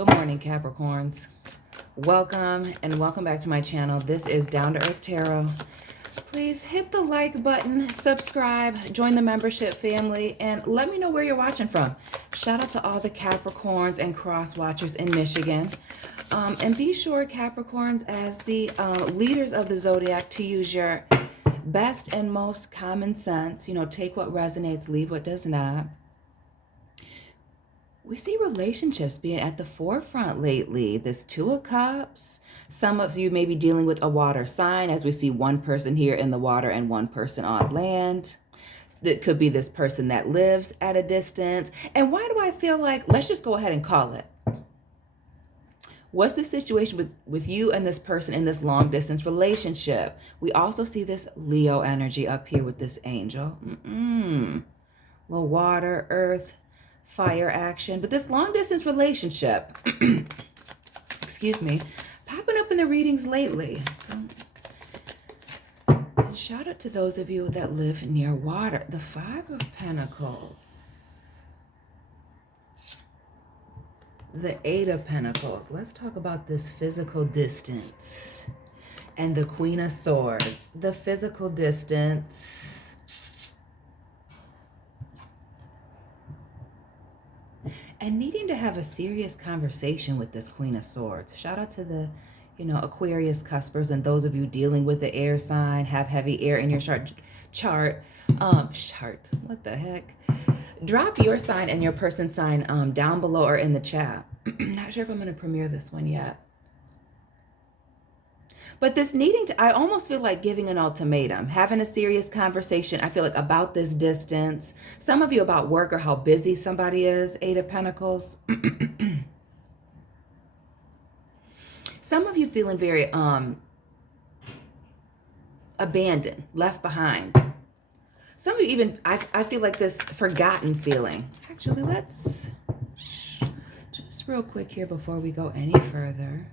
Good morning, Capricorns. Welcome and welcome back to my channel. This is Down2Earth Tarot. Please hit the like button, subscribe, join the membership family, and let me know where you're watching from. Shout out to all the Capricorns and cross watchers in Michigan. And be sure, Capricorns, as the leaders of the zodiac, to use your best and most common sense. Take what resonates, leave what does not. We see relationships being at the forefront lately. This Two of Cups. Some of you may be dealing with a water sign, as we see one person here in the water and one person on land. It could be this person that lives at a distance. And why do I feel like, let's just go ahead and call it. What's the situation with you and this person in this long distance relationship? We also see this Leo energy up here with this angel. Little water, earth, fire action. But this long distance relationship, excuse me, popping up in the readings lately. So, shout out to those of you that live near water. The Five of Pentacles. The Eight of Pentacles. Let's talk about this physical distance. And the Queen of Swords. The physical distance. And needing to have a serious conversation with this Queen of Swords. Shout out to the, Aquarius cuspers and those of you dealing with the air sign, have heavy air in your chart. What the heck? Drop your sign and your person sign down below or in the chat. Not sure if I'm going to premiere this one yet. But this needing to, I almost feel like giving an ultimatum, having a serious conversation, I feel like, about this distance. Some of you about work or how busy somebody is, Eight of Pentacles. Some of you feeling very abandoned, left behind. Some of you even, I feel like this forgotten feeling. Actually, let's just real quick here before we go any further.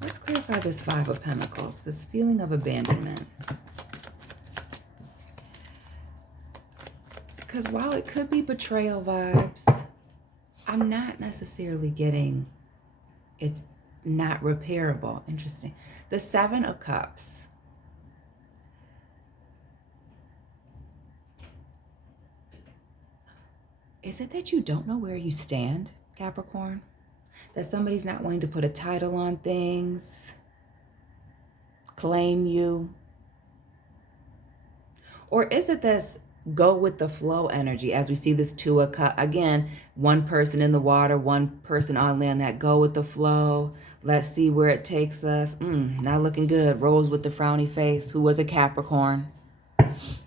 Let's clarify this Five of Pentacles, this feeling of abandonment. Because while it could be betrayal vibes, I'm not necessarily getting it's not repairable. Interesting. The Seven of Cups. Is it that you don't know where you stand, Capricorn? That somebody's not wanting to put a title on things, claim you? Or is it this go with the flow energy as we see this Two of Cups? Again, one person in the water, one person on land, that go with the flow. Let's see where it takes us. Not looking good. Rose with the frowny face, who was a Capricorn.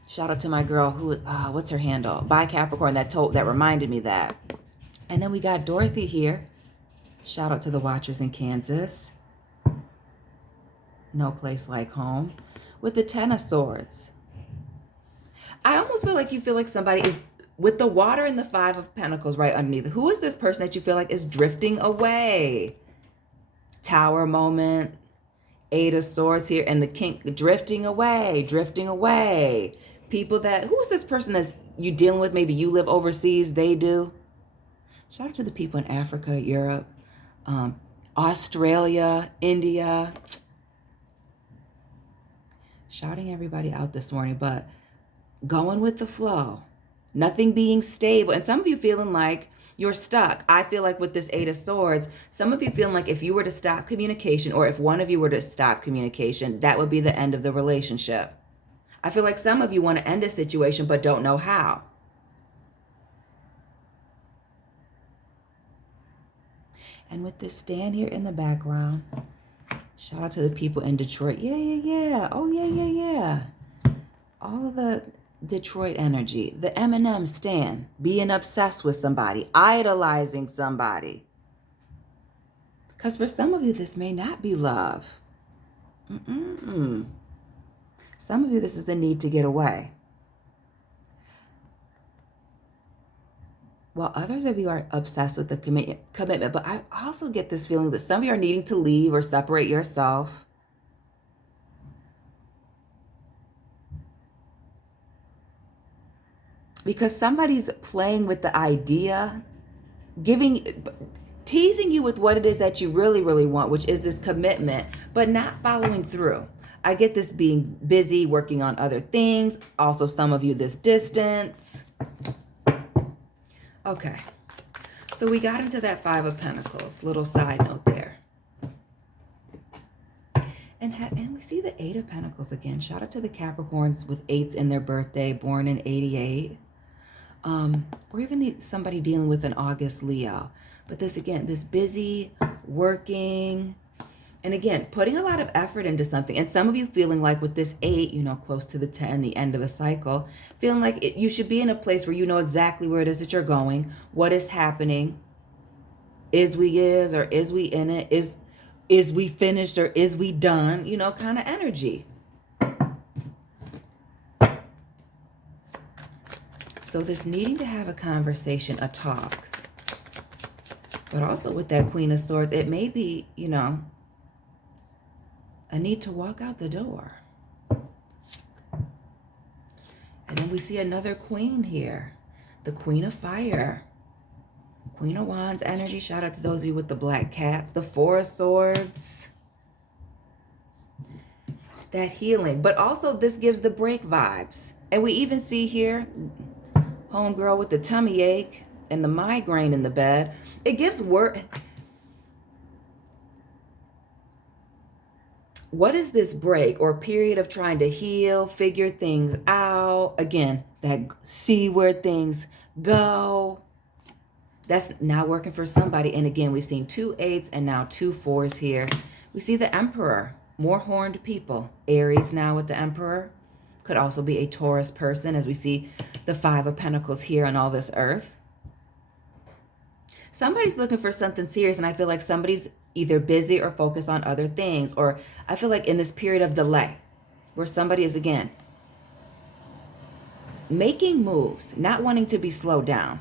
Shout out to my girl who, what's her handle? By Capricorn, that reminded me that. And then we got Dorothy here. Shout out to the watchers in Kansas. No place like home. With the Ten of Swords. I almost feel like you feel like somebody is, with the water and the Five of Pentacles right underneath. Who is this person that you feel like is drifting away? Tower moment. Eight of Swords here. And the King, drifting away, drifting away. People that, who is this person that you dealing with? Maybe you live overseas, they do. Shout out to the people in Africa, Europe. Australia, India. Shouting everybody out this morning, but going with the flow. Nothing being stable. And some of you feeling like you're stuck. I feel like with this Eight of Swords, some of you feeling like if you were to stop communication, or if one of you were to stop communication, that would be the end of the relationship. I feel like some of you want to end a situation but don't know how. And with this stand here in the background, shout out to the people in Detroit. Yeah. Oh, yeah. All of the Detroit energy. The Eminem stand. Being obsessed with somebody. Idolizing somebody. Because for some of you, this may not be love. Some of you, this is the need to get away. While others of you are obsessed with the commitment. But I also get this feeling that some of you are needing to leave or separate yourself. Because somebody's playing with the idea, teasing you with what it is that you really, really want, which is this commitment, but not following through. I get this being busy, working on other things. Also, some of you, this distance. Okay. So we got into that Five of Pentacles. Little side note there. And we see the Eight of Pentacles again. Shout out to the Capricorns with eights in their birthday, born in 88. Or even somebody dealing with an August Leo. But this, again, this busy, working, and again, putting a lot of effort into something. And some of you feeling like with this 8, you know, close to the 10, the end of a cycle, feeling like you should be in a place where you know exactly where it is that you're going, what is happening. Is we in it? Is we finished or is we done? You know, kind of energy. So this needing to have a conversation, a talk. But also with that Queen of Swords, it may be, you know, a need to walk out the door. And then we see another queen here. The Queen of Fire. Queen of Wands energy. Shout out to those of you with the black cats. The Four of Swords. That healing. But also this gives the break vibes. And we even see here, homegirl with the tummy ache and the migraine in the bed. It gives work. What is this break or period of trying to heal, figure things out? Again, that see where things go. That's now working for somebody. And again, we've seen 2 8s and now 2 4s here. We see the Emperor, more horned people. Aries now with the Emperor. Could also be a Taurus person, as we see the 5 of Pentacles here on all this earth. Somebody's looking for something serious, and I feel like somebody's either busy or focused on other things, or I feel like in this period of delay where somebody is, again, making moves, not wanting to be slowed down.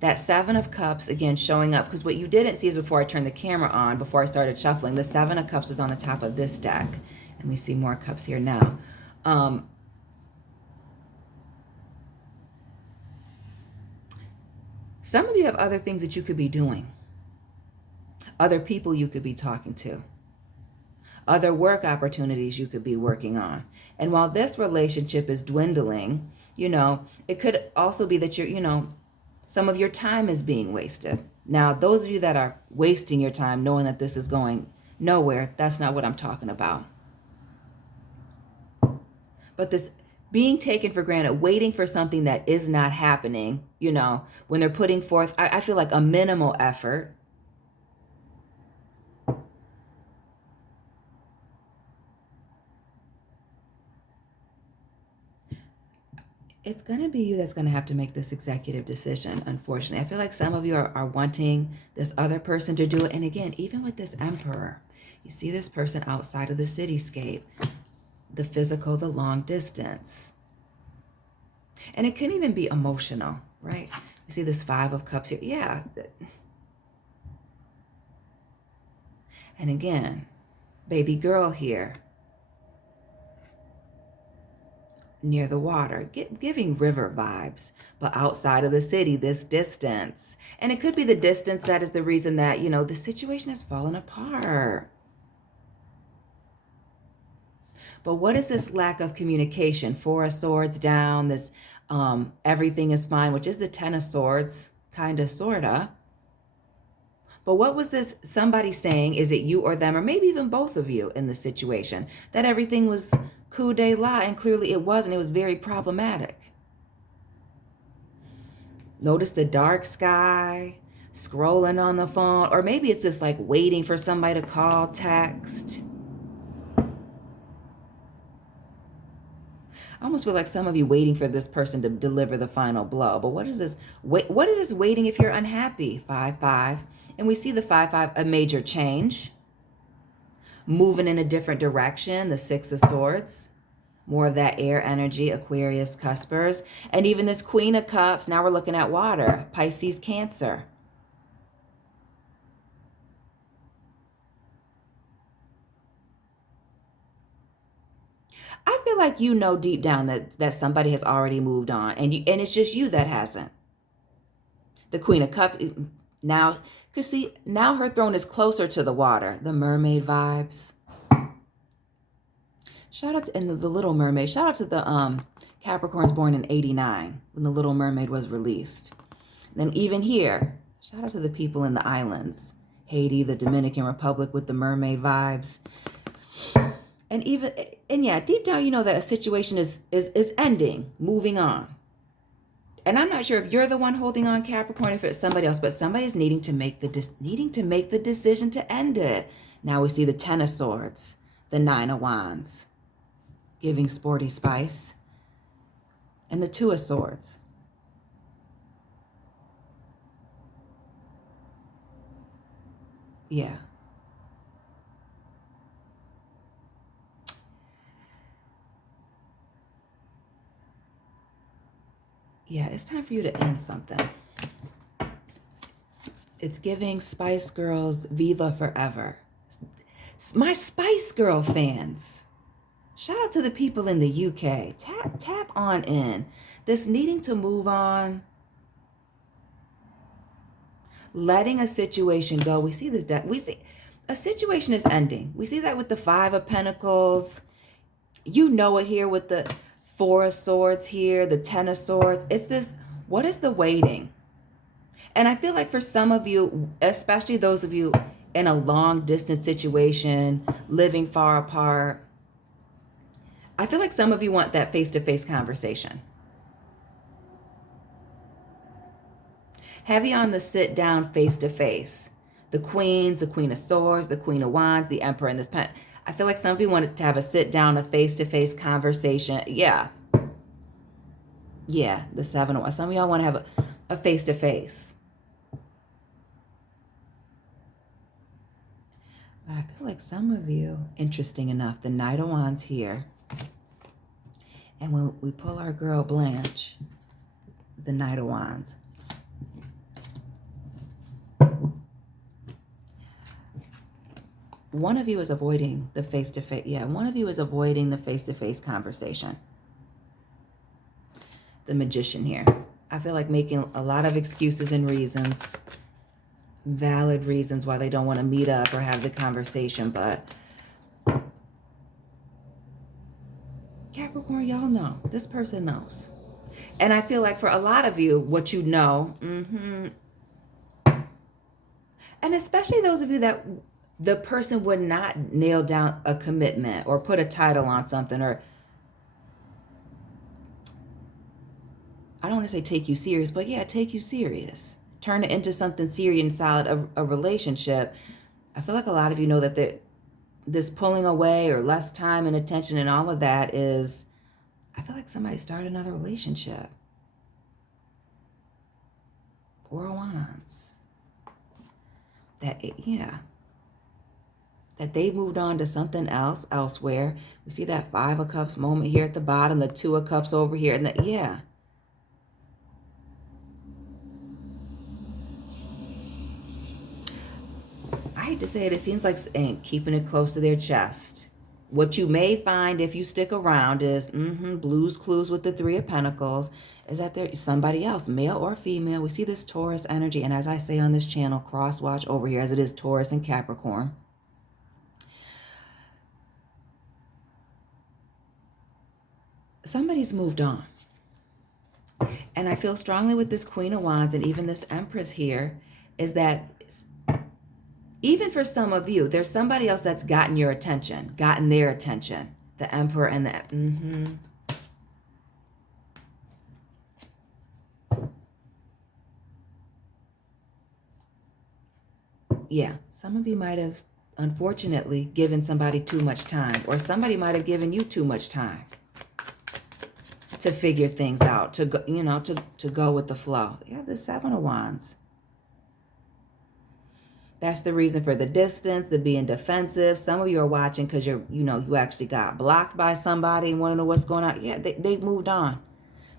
That 7 of Cups, again, showing up, because what you didn't see is before I turned the camera on, before I started shuffling, the 7 of Cups was on the top of this deck. And we see more cups here now. Some of you have other things that you could be doing. Other people you could be talking to. Other work opportunities you could be working on. And while this relationship is dwindling, you know, it could also be that you're, you know, some of your time is being wasted. Now, those of you that are wasting your time knowing that this is going nowhere, that's not what I'm talking about. But this being taken for granted, waiting for something that is not happening, you know, when they're putting forth, I feel like a minimal effort. It's going to be you that's going to have to make this executive decision, unfortunately. I feel like some of you are wanting this other person to do it. And again, even with this Emperor, you see this person outside of the cityscape. The physical, the long distance. And it can even be emotional, right? You see this 5 of Cups here. Yeah. And again, baby girl here. Near the water, giving river vibes, but outside of the city, this distance. And it could be the distance that is the reason that, you know, the situation has fallen apart. But what is this lack of communication? 4 of Swords down, this everything is fine, which is the 10 of Swords, kind of, sort of. But what was this somebody saying? Is it you or them, or maybe even both of you in the situation? That everything was coup de la, and clearly it wasn't. It was very problematic. Notice the dark sky, scrolling on the phone, or maybe it's just like waiting for somebody to call, text. I almost feel like some of you waiting for this person to deliver the final blow. But what is this? What is this waiting if you're unhappy? 5-5. And we see the 5-5, a major change. Moving in a different direction. The 6 of Swords. More of that air energy, Aquarius, Cuspers. And even this Queen of Cups. Now we're looking at water. Pisces, Cancer. I feel like you know deep down that somebody has already moved on, and it's just you that hasn't. The Queen of Cups, now, because see, now her throne is closer to the water. The mermaid vibes. Shout out to, and the Little Mermaid. Shout out to the Capricorns born in 89 when the Little Mermaid was released. And then even here, shout out to the people in the islands. Haiti, the Dominican Republic with the mermaid vibes. And even, and yeah, deep down, you know that a situation is ending, moving on. And I'm not sure if you're the one holding on, Capricorn, if it's somebody else, but somebody's needing to make the decision to end it. Now we see the Ten of Swords, the Nine of Wands, giving sporty spice, and the Two of Swords. Yeah. Yeah, it's time for you to end something. It's giving Spice Girls Viva Forever. My Spice Girl fans, shout out to the people in the UK. Tap on in. This needing to move on. Letting a situation go. We see this. We see a situation is ending. We see that with the Five of Pentacles. You know it here with the Four of Swords here, the Ten of Swords. It's this, what is the waiting? And I feel like for some of you, especially those of you in a long distance situation, living far apart, I feel like some of you want that face-to-face conversation. Heavy on the sit down face-to-face. The Queens, the Queen of Swords, the Queen of Wands, the Emperor, and this pen. I feel like some of you wanted to have a sit down, a face-to-face conversation. Yeah. Yeah, the Seven of Wands. Some of y'all want to have a face-to-face. But I feel like some of you, interesting enough, the Knight of Wands here. And when we pull our girl Blanche, the Knight of Wands. One of you is avoiding the face-to-face. Yeah, one of you is avoiding the face-to-face conversation. The Magician here. I feel like making a lot of excuses and reasons. Valid reasons why they don't want to meet up or have the conversation. But Capricorn, y'all know. This person knows. And I feel like for a lot of you, what you know. And especially those of you that the person would not nail down a commitment or put a title on something, or I don't want to say take you serious, but yeah, take you serious. Turn it into something serious and solid, a relationship. I feel like a lot of you know that this pulling away or less time and attention and all of that is, I feel like somebody started another relationship. Four of Wands. That they moved on to something else elsewhere. We see that Five of Cups moment here at the bottom, the Two of Cups over here, and yeah. I hate to say it seems like keeping it close to their chest. What you may find if you stick around is Blues Clues with the Three of Pentacles, is that there's somebody else, male or female. We see this Taurus energy, and as I say on this channel, cross watch over here, as it is Taurus and Capricorn. Somebody's moved on. And I feel strongly with this Queen of Wands and even this Empress here, is that even for some of you, there's somebody else that's gotten your attention, gotten their attention. The Emperor and the... Yeah, some of you might have, unfortunately, given somebody too much time, or somebody might have given you too much time to figure things out, to go, to go with the flow. Yeah, the Seven of Wands. That's the reason for the distance, the being defensive. Some of you are watching because you actually got blocked by somebody and want to know what's going on. Yeah, they've moved on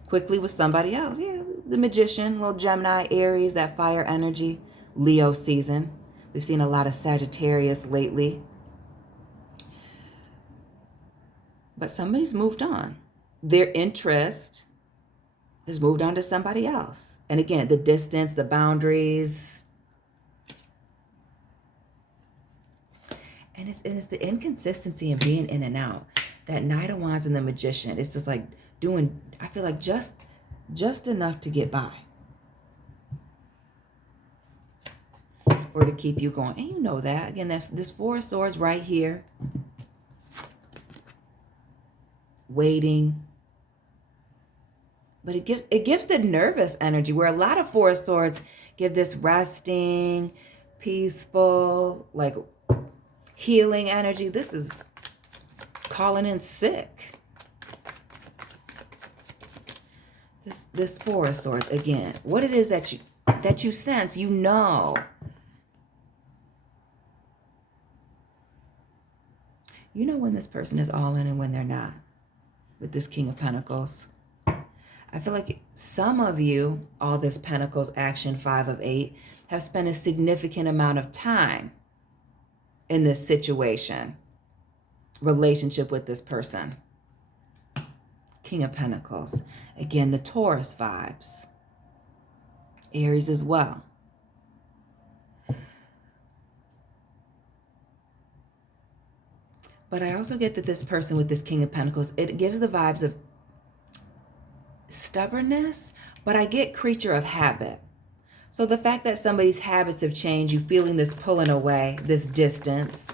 quickly with somebody else. Yeah, the Magician, little Gemini, Aries, that fire energy, Leo season. We've seen a lot of Sagittarius lately. But somebody's moved on. Their interest has moved on to somebody else. And again, the distance, the boundaries. And it's the inconsistency in being in and out. That Knight of Wands and the Magician. It's just like doing, I feel like just enough to get by. Or to keep you going. And you know that. Again, this Four of Swords right here. Waiting. But it gives the nervous energy, where a lot of Four of Swords give this resting, peaceful, like healing energy. This is calling in sick. This Four of Swords, again, what it is that you sense, you know. You know when this person is all in and when they're not. With this King of Pentacles. I feel like some of you, all this Pentacles action, 5 of 8, have spent a significant amount of time in this situation, relationship with this person. King of Pentacles. Again, the Taurus vibes. Aries as well. But I also get that this person with this King of Pentacles, it gives the vibes of stubbornness, but I get creature of habit. So the fact that somebody's habits have changed, you feeling this pulling away, this distance.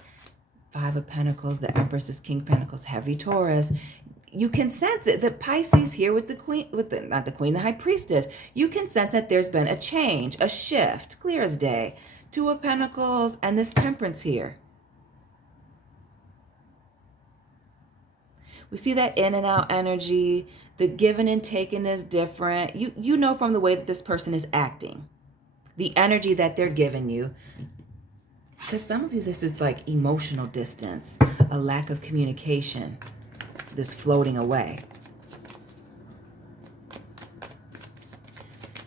5 of Pentacles, the Empress is King of Pentacles, heavy Taurus. You can sense it. The Pisces here with the Queen, not the Queen, the High Priestess. You can sense that there's been a change, a shift, clear as day. 2 of Pentacles and this Temperance here. We see that in and out energy. The giving and taking is different. You know from the way that this person is acting. The energy that they're giving you. Because some of you, this is like emotional distance. A lack of communication. This floating away.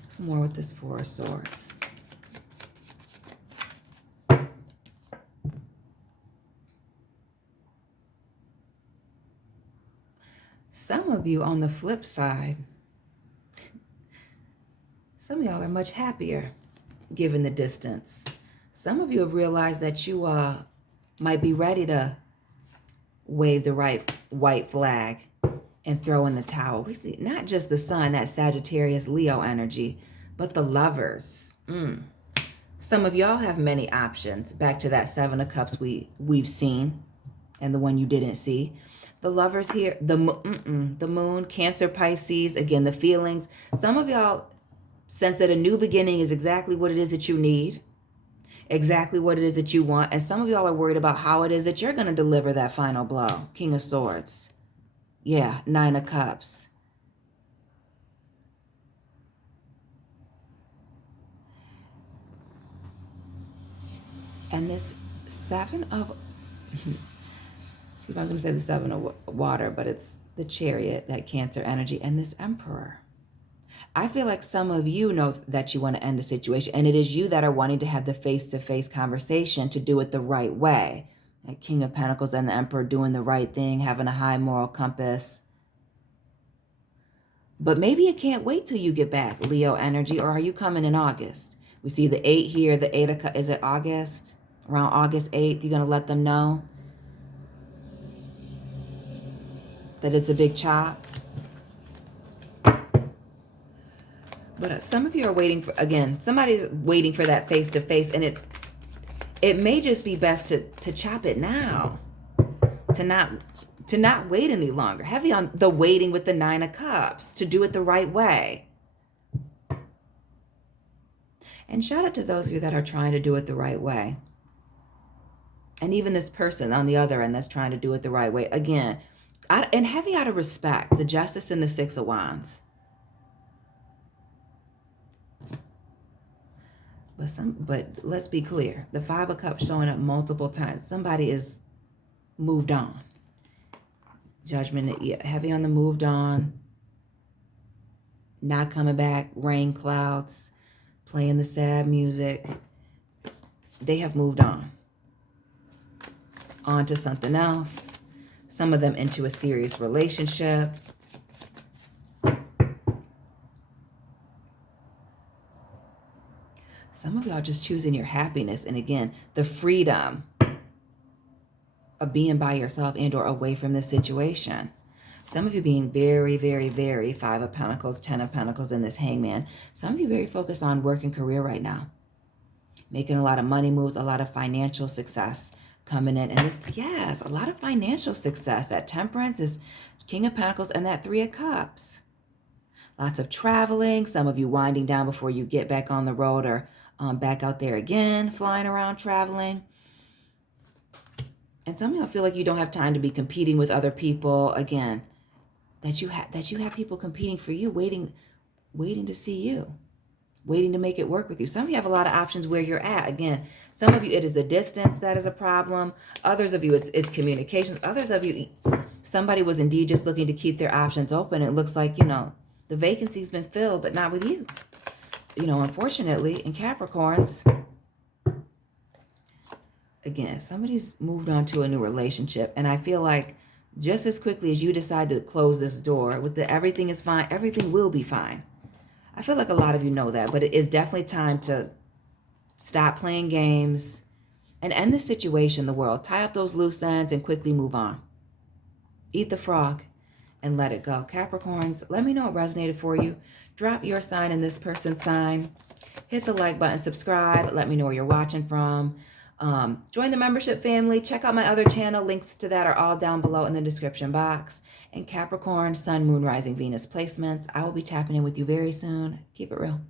Some more with this Four of Swords. Some of you on the flip side, some of y'all are much happier given the distance. Some of you have realized that you might be ready to wave the right white flag and throw in the towel. We see not just the Sun, that Sagittarius Leo energy, but the Lovers. Some of y'all have many options. Back to that 7 of Cups we've seen and the one you didn't see. The Lovers here, the Moon, Cancer, Pisces, again, the feelings. Some of y'all sense that a new beginning is exactly what it is that you need, exactly what it is that you want. And some of y'all are worried about how it is that you're going to deliver that final blow. King of Swords. Yeah, 9 of Cups. And this 7 of... See, I was going to say the 7 of water, but it's the Chariot, that Cancer energy, and this Emperor. I feel like some of you know that you want to end a situation, and it is you that are wanting to have the face-to-face conversation to do it the right way. Like King of Pentacles and the Emperor doing the right thing, having a high moral compass. But maybe you can't wait till you get back, Leo energy, or are you coming in August? We see the 8 here, the 8 of... Is it August? Around August 8th, you're going to let them know that it's a big chop. But some of you are waiting for, again, somebody's waiting for that face-to-face, and it may just be best to chop it now, to not wait any longer. Heavy on the waiting with the 9 of Cups, to do it the right way. And shout out to those of you that are trying to do it the right way. And even this person on the other end that's trying to do it the right way. Again, and heavy out of respect, the Justice and the 6 of Wands. But let's be clear. The 5 of Cups showing up multiple times. Somebody is moved on. Judgment, heavy on the moved on. Not coming back. Rain clouds. Playing the sad music. They have moved on. On to something else. Some of them into a serious relationship. Some of y'all just choosing your happiness. And again, the freedom of being by yourself and or away from this situation. Some of you being very, very, very Five of Pentacles, Ten of Pentacles in this Hangman. Some of you very focused on work and career right now. Making a lot of money moves, a lot of financial success coming in. And this, yes, a lot of financial success. That Temperance is King of Pentacles and that Three of Cups. Lots of traveling. Some of you winding down before you get back on the road or back out there again, flying around, traveling. And some of y'all feel like you don't have time to be competing with other people. Again, that you have people competing for you, waiting to see you, waiting to make it work with you. Some of you have a lot of options where you're at. Again, some of you, it is the distance that is a problem. Others of you, it's communication. Others of you, somebody was indeed just looking to keep their options open. It looks like, the vacancy's been filled, but not with you. Unfortunately, in Capricorns, again, somebody's moved on to a new relationship. And I feel like just as quickly as you decide to close this door with the everything is fine, everything will be fine. I feel like a lot of you know that, but it is definitely time to stop playing games and end the situation, the world. Tie up those loose ends and quickly move on. Eat the frog and let it go. Capricorns, let me know what resonated for you. Drop your sign and this person's sign. Hit the like button, subscribe. Let me know where you're watching from. Join the membership family. Check out my other channel. Links to that are all down below in the description box. And Capricorn, Sun, Moon, Rising, Venus placements. I will be tapping in with you very soon. Keep it real.